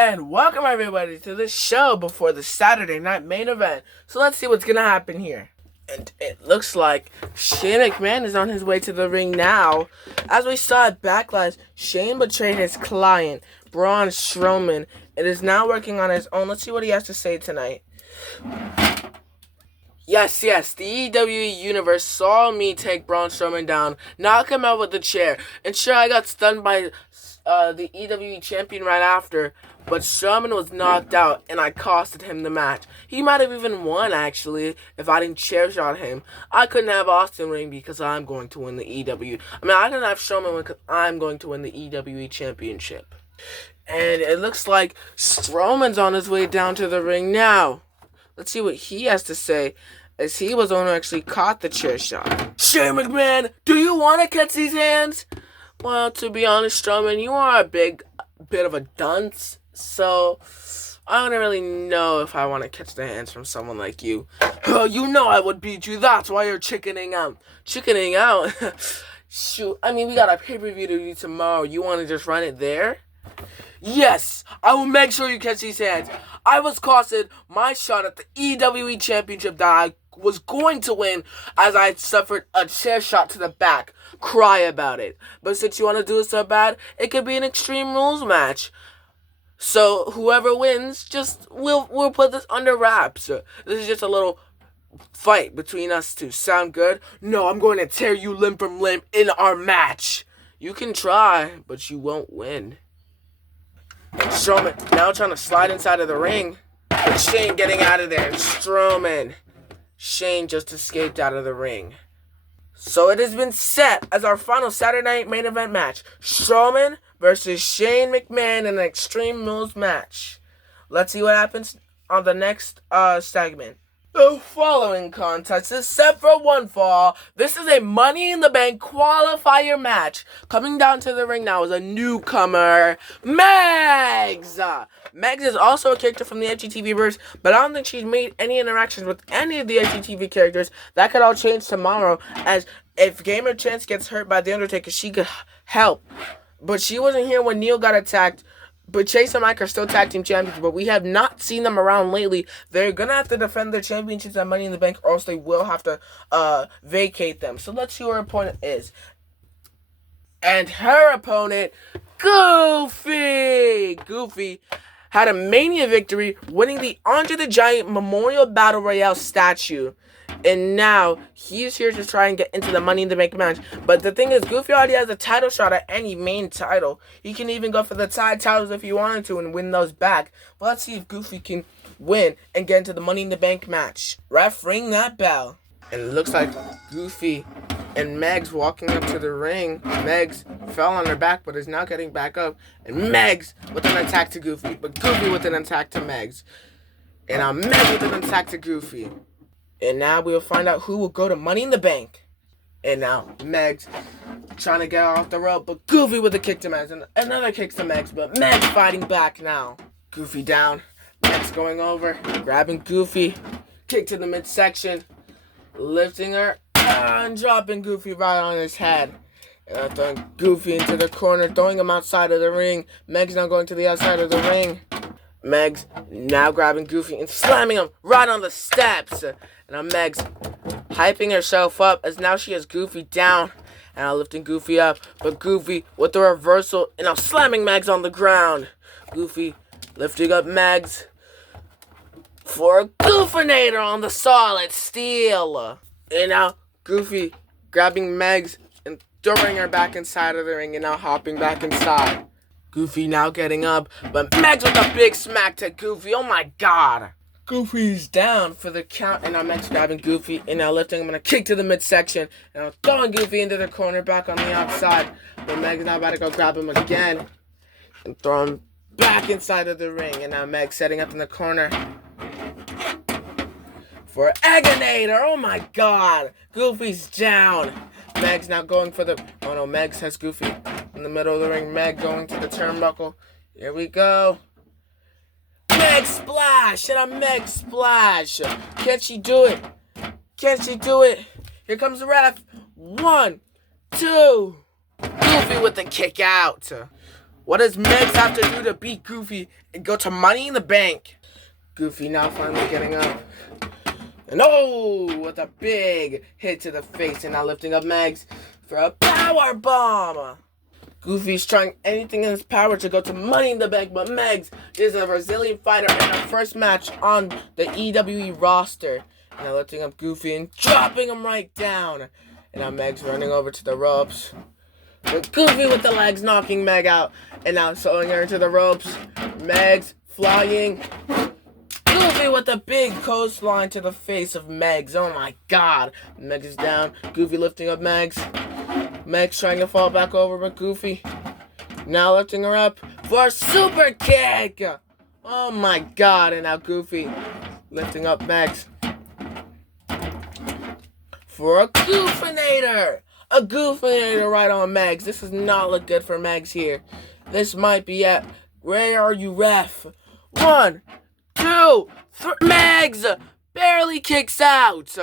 And welcome everybody to the show before the Saturday night main event. So let's see what's gonna happen here. And it looks like Shane McMahon is on his way to the ring now. As we saw at Backlash, Shane betrayed his client, Braun Strowman, and is now working on his own. Let's see what he has to say tonight. Yes, the EWE Universe saw me take Braun Strowman down, knock him out with the chair. And sure, I got stunned by the EWE champion right after, but Strowman was knocked out, and I costed him the match. He might have even won, actually, if I didn't chair shot him. I couldn't have Austin win because I'm going to win the EWE. I couldn't have Strowman win because I'm going to win the EWE Championship. And it looks like Strowman's on his way down to the ring now. Let's see what he has to say, as he was the one who actually caught the chair shot. Shane McMahon, do you want to catch these hands? Well, to be honest, Strowman, you are a bit of a dunce, so I don't really know if I want to catch the hands from someone like you. Oh, you know I would beat you. That's why you're chickening out. Chickening out? Shoot, we got a pay-per-view to do tomorrow. You want to just run it there? Yes, I will make sure you catch these hands. I was costed my shot at the EWE Championship that I was going to win, as I suffered a chair shot to the back. Cry about it. But since you want to do it so bad, it could be an Extreme Rules match. So whoever wins, we'll put this under wraps. This is just a little fight between us two. Sound good? No, I'm going to tear you limb from limb in our match. You can try, but you won't win. And Strowman now trying to slide inside of the ring. But Shane getting out of there. Strowman. Shane just escaped out of the ring. So it has been set as our final Saturday night main event match. Strowman versus Shane McMahon in an Extreme Rules match. Let's see what happens on the next segment. The following contest is set for one fall. This is a Money in the Bank qualifier match. Coming down to the ring now is a newcomer, Megs. Megs is also a character from the IGTV verse, but I don't think she's made any interactions with any of the IGTV characters. That could all change tomorrow, as if Gamer Chance gets hurt by The Undertaker, she could help. But she wasn't here when Neil got attacked. But Chase and Mike are still tag team champions, but we have not seen them around lately. They're going to have to defend their championships at Money in the Bank, or else they will have to vacate them. So let's see who her opponent is. And her opponent, Goofy! Goofy had a Mania victory, winning the Andre the Giant Memorial Battle Royale statue. And now, he's here to try and get into the Money in the Bank match. But the thing is, Goofy already has a title shot at any main title. He can even go for the side titles if he wanted to and win those back. But let's see if Goofy can win and get into the Money in the Bank match. Ref, ring that bell. And it looks like Goofy and Megs walking up to the ring. Megs fell on her back, but is now getting back up. And Megs with an attack to Goofy, but Goofy with an attack to Megs. And now Megs with an attack to Goofy. And now we'll find out who will go to Money in the Bank. And now Megs trying to get off the rope, but Goofy with a kick to Megs. And another kick to Megs, but Megs fighting back now. Goofy down. Megs going over, grabbing Goofy. Kick to the midsection. Lifting her and dropping Goofy right on his head. And throwing Goofy into the corner, throwing him outside of the ring. Megs now going to the outside of the ring. Megs now grabbing Goofy and slamming him right on the steps. And now Megs hyping herself up, as now she has Goofy down. And now lifting Goofy up. But Goofy with the reversal and now slamming Megs on the ground. Goofy lifting up Megs for a Goofinator on the solid steel. And now Goofy grabbing Megs and throwing her back inside of the ring, and now hopping back inside. Goofy now getting up, but Megs with a big smack to Goofy. Oh my god. Goofy's down for the count, and now Megs grabbing Goofy and now lifting him in a kick to the midsection. And now throwing Goofy into the corner back on the outside. But Megs now about to go grab him again and throw him back inside of the ring. And now Megs setting up in the corner for Eggonator. Oh my god. Goofy's down. Megs now going for the... Oh no, Megs has Goofy in the middle of the ring. Meg going to the turnbuckle. Here we go. Meg splash and a Meg splash. Can she do it? Can she do it? Here comes the ref. 1, 2. Goofy with the kick out. What does Megs have to do to beat Goofy and go to Money in the Bank? Goofy now finally getting up. And oh, with a big hit to the face, and now lifting up Megs for a power bomb. Goofy's trying anything in his power to go to Money in the Bank, but Megs is a Brazilian fighter in her first match on the EWE roster. And now lifting up Goofy and dropping him right down. And now Megs running over to the ropes. But Goofy with the legs knocking Meg out. And now throwing her into the ropes. Megs flying. Goofy with a big coastline to the face of Megs. Oh my god. Megs is down. Goofy lifting up Megs. Megs trying to fall back over, but Goofy now lifting her up for a super kick. Oh my god. And now Goofy lifting up Megs for a Goofinator. A Goofinator right on Megs. This does not look good for Megs here. This might be it. Where are you, ref? 1, 2, 3. Megs barely kicks out.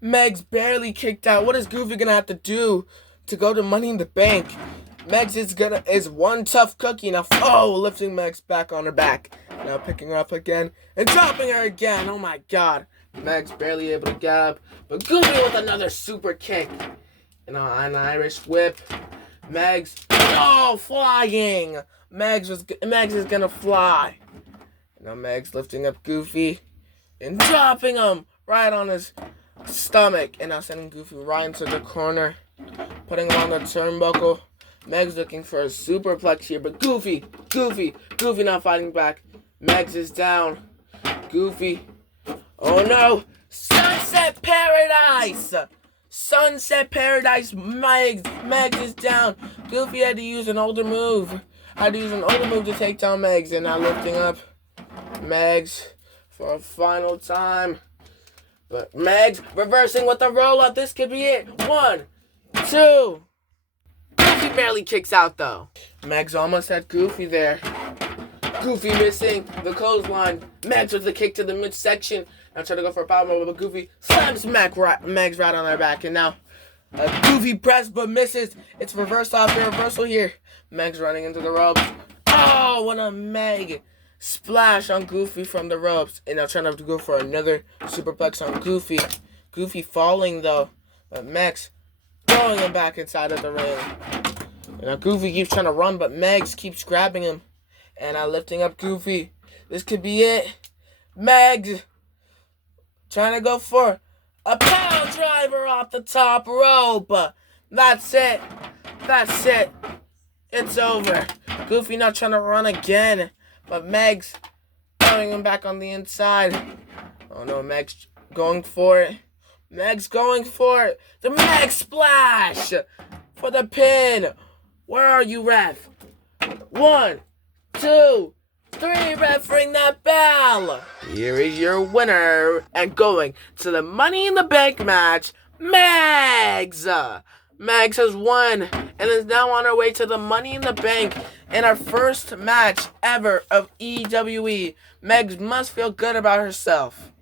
Megs barely kicked out. What is Goofy gonna have to do to go to Money in the Bank? Megs is one tough cookie now. Oh, lifting Megs back on her back. Now picking her up again and dropping her again. Oh my god. Megs barely able to get up, but Goofy with another super kick. And an Irish whip. Megs, oh, flying. Megs is gonna fly. And now Megs lifting up Goofy and dropping him right on his stomach. And now sending Goofy right into the corner, putting him on the turnbuckle. Megs looking for a superplex here, but Goofy not fighting back. Megs is down. Goofy. Oh no! Sunset Paradise! Sunset Paradise, Megs is down. Goofy had to use an older move. To take down Megs. And now lifting up Megs for a final time. But Megs reversing with the roll up. This could be it. 1, 2. Goofy barely kicks out though. Megs almost had Goofy there. Goofy missing the clothesline. Megs with the kick to the midsection. I'm trying to go for a power move, but Goofy slams Megs right on their back. And now a Goofy press, but misses. It's reversal after reversal here. Megs running into the ropes. Oh, what a Meg splash on Goofy from the ropes. And now trying to go for another superplex on Goofy. Goofy falling though, but Megs throwing him back inside of the ring. And now Goofy keeps trying to run, but Megs keeps grabbing him. And now lifting up Goofy. This could be it. Megs trying to go for a power driver off the top rope. That's it. It's over. Goofy not trying to run again, but Megs throwing him back on the inside. Oh no, Megs going for it. The Meg splash for the pin. Where are you, ref? 1, 2, 3, ref, ring that bell. Here is your winner and going to the Money in the Bank match, Megs. Megs has won and is now on her way to the Money in the Bank in our first match ever of EWE. Megs must feel good about herself.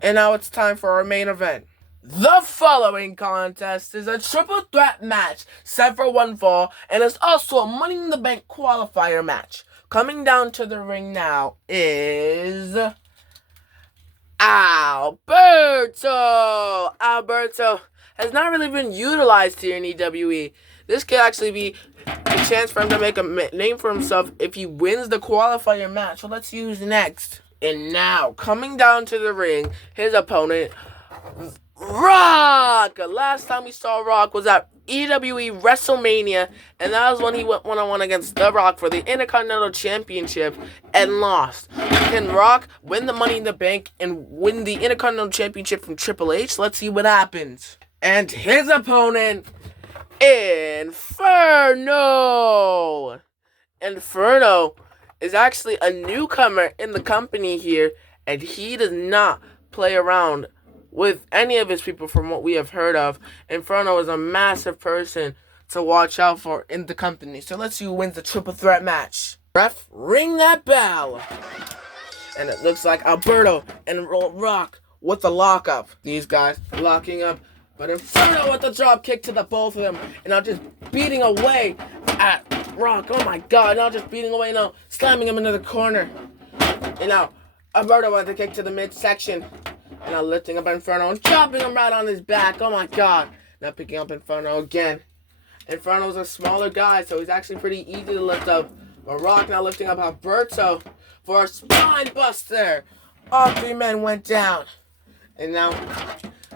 And now it's time for our main event. The following contest is a triple threat match set for one fall, and it's also a Money in the Bank qualifier match. Coming down to the ring now is Alberto. Alberto has not really been utilized here in EWE. This could actually be a chance for him to make a name for himself if he wins the qualifier match. So let's use next. And now, coming down to the ring, his opponent, Rock. Last time we saw Rock was at EWE WrestleMania, and that was when he went one-on-one against The Rock for the Intercontinental Championship and lost. Can Rock win the Money in the Bank and win the Intercontinental Championship from Triple H? Let's see what happens. And his opponent, Inferno. Inferno is actually a newcomer in the company here, and he does not play around with any of his people from what we have heard of. Inferno is a massive person to watch out for in the company. So let's see who wins the triple threat match. Ref, ring that bell. And it looks like Alberto and Rock with the lockup. These guys locking up, but Inferno with the drop kick to the both of them. And now just beating away at Rock, oh my god, now just beating away now, slamming him into the corner. And now, Alberto with a kick to the midsection. And now lifting up Inferno and dropping him right on his back. Oh my god. Now picking up Inferno again. Inferno's a smaller guy, so he's actually pretty easy to lift up. But Rock now lifting up Alberto for a spine buster. All three men went down. And now,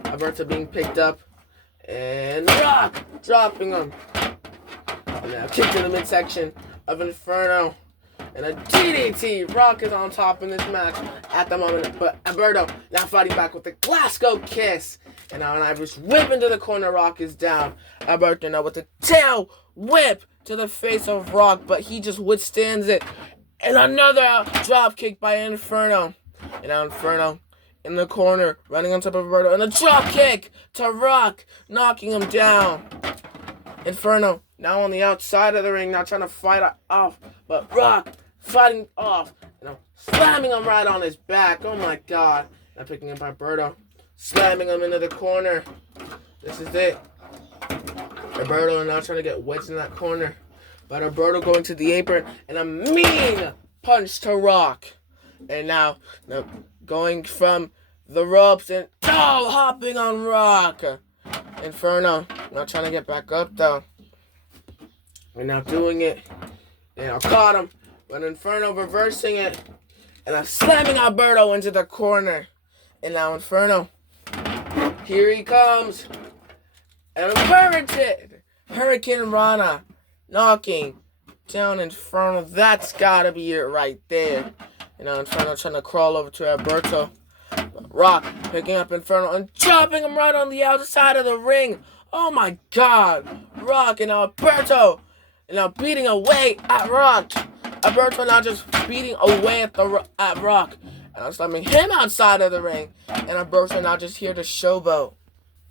Alberto being picked up. And Rock dropping him. And now kick to the midsection of Inferno. And a DDT. Rock is on top in this match at the moment. But Alberto now fighting back with the Glasgow Kiss. And now an Irish whip into the corner. Rock is down. Alberto now with the tail whip to the face of Rock. But he just withstands it. And another drop kick by Inferno. And now Inferno in the corner. Running on top of Alberto. And a drop kick to Rock. Knocking him down. Inferno now on the outside of the ring. Now trying to fight off. But Rock fighting off. Slamming him right on his back. Oh my god. Now picking up Alberto. Slamming him into the corner. This is it. Alberto now trying to get wedged in that corner. But Alberto going to the apron. And a mean punch to Rock. And now going from the ropes and hopping on Rock. Inferno now trying to get back up though. And now doing it. And I caught him. But Inferno reversing it. And I'm slamming Alberto into the corner. And now Inferno. Here he comes. And Hurricane Rana. Knocking down Inferno. That's gotta be it right there. And now Inferno trying to crawl over to Alberto. Rock picking up Inferno and chopping him right on the outside of the ring. Oh my god. Rock and Alberto. And now beating away at Rock. Alberto now just beating away at Rock. And I'm slamming him outside of the ring. And Alberto now just here to showboat.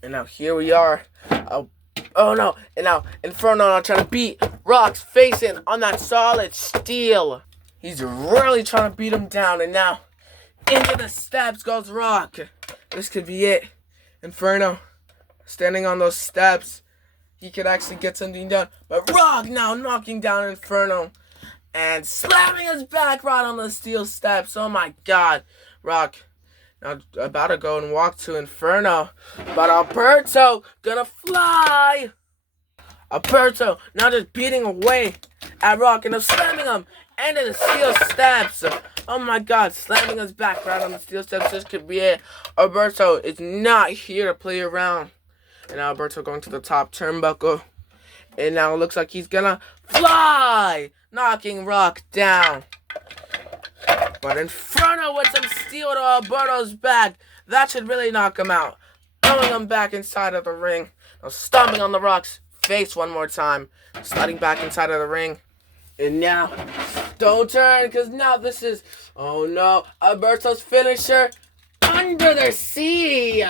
And now here we are. Oh no. And now Inferno now trying to beat Rock's face in on that solid steel. He's really trying to beat him down. And now into the steps goes Rock. This could be it. Inferno standing on those steps. He could actually get something done. But Rock now knocking down Inferno. And slamming his back right on the steel steps. Oh my god. Rock now about to go and walk to Inferno. But Alberto gonna fly. Alberto now just beating away at Rock. And slamming him into the steel steps. Oh my god. Slamming his back right on the steel steps. This could be it. Alberto is not here to play around. And now Alberto going to the top turnbuckle. And now it looks like he's gonna fly. Knocking Rock down. But Inferno with some steel to Alberto's back. That should really knock him out. Throwing him back inside of the ring. Now stomping on the Rock's face one more time. Sliding back inside of the ring. And now, don't turn, because now this is, oh no, Alberto's finisher, Under the Sea.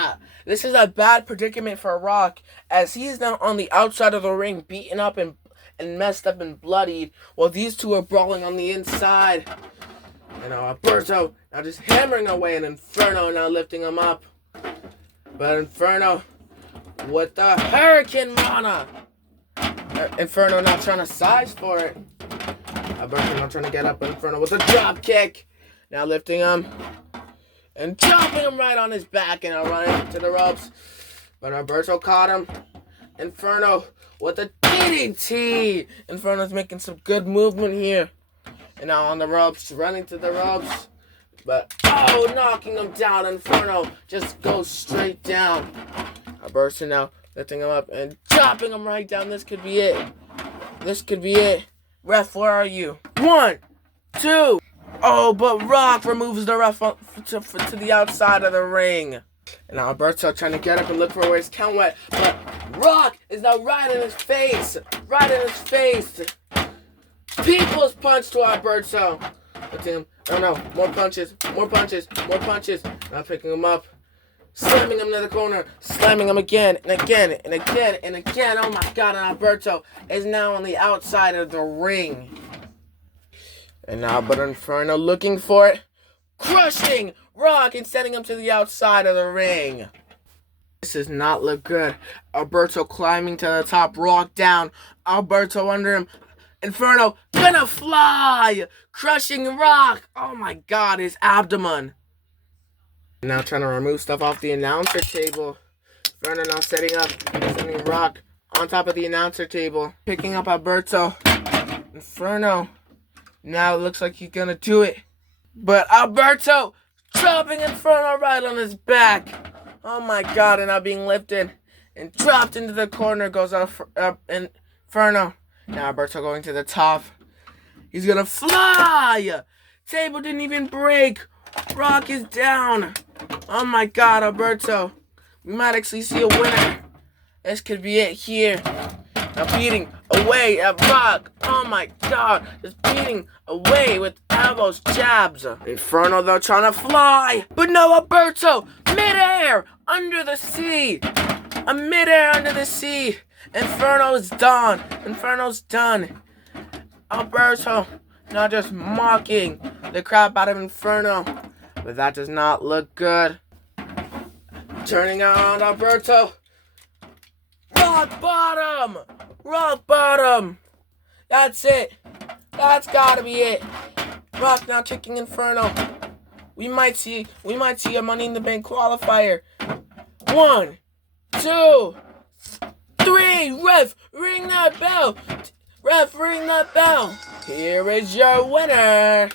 This is a bad predicament for Rock, as he is now on the outside of the ring, beaten up and messed up and bloodied, while these two are brawling on the inside. And now Alberto now just hammering away, and Inferno now lifting him up. But Inferno with the Hurricane Rana. Inferno now trying to size for it. Alberto now trying to get up. Inferno with a drop kick. Now lifting him. And dropping him right on his back. And now running to the ropes. But Alberto caught him. Inferno with a DDT. Inferno's making some good movement here. And now on the ropes. Running to the ropes. But, knocking him down. Inferno just goes straight down. Alberto now lifting him up and dropping him right down. This could be it. This could be it. Ref, where are you? 1, 2. Oh, but Rock removes the ref to the outside of the ring. And now Alberto trying to get up and look for where his count went. But Rock is now right in his face. Right in his face. People's punch to Alberto. Oh no, more punches. More punches. More punches. Now picking him up. Slamming him to the corner. Slamming him again and again and again and again. Oh my god, and Alberto is now on the outside of the ring. And now but Inferno looking for it. Crushing Rock and sending him to the outside of the ring. This does not look good. Alberto climbing to the top. Rock down. Alberto under him. Inferno gonna fly, crushing Rock. Oh my God, his abdomen. Now trying to remove stuff off the announcer table. Inferno now setting Rock on top of the announcer table, picking up Alberto. Inferno now looks like he's gonna do it, but Alberto dropping Inferno right on his back. Oh my God, and now being lifted and dropped into the corner goes up Inferno. Now Alberto going to the top. He's gonna fly. Table didn't even break. Rock is down. Oh my God, Alberto. We might actually see a winner. This could be it here. Now beating away at Rock. Oh my God. Just beating away with elbows, jabs. Inferno though trying to fly. But no, Alberto. Midair. Under the sea. A midair under the sea. Inferno's done. Inferno's done. Alberto now just mocking the crap out of Inferno. But that does not look good. Turning around Alberto. Rock bottom! Rock bottom! That's it. That's gotta be it. Rock now kicking Inferno. We might see a Money in the Bank qualifier. 1, 2, 3. Ref, ring that bell. Ref, ring that bell. Here is your winner.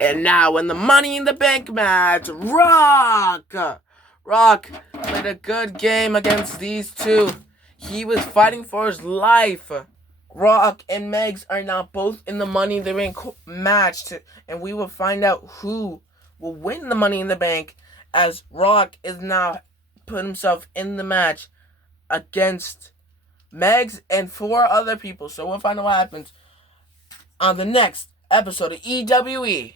And now in the Money in the Bank match, Rock played a good game against these two. He was fighting for his life. Rock and Megs are now both in the Money in the Bank match, and we will find out who will win the Money in the Bank, as Rock is now put himself in the match against Megs and 4 other people. So we'll find out what happens on the next episode of EWE.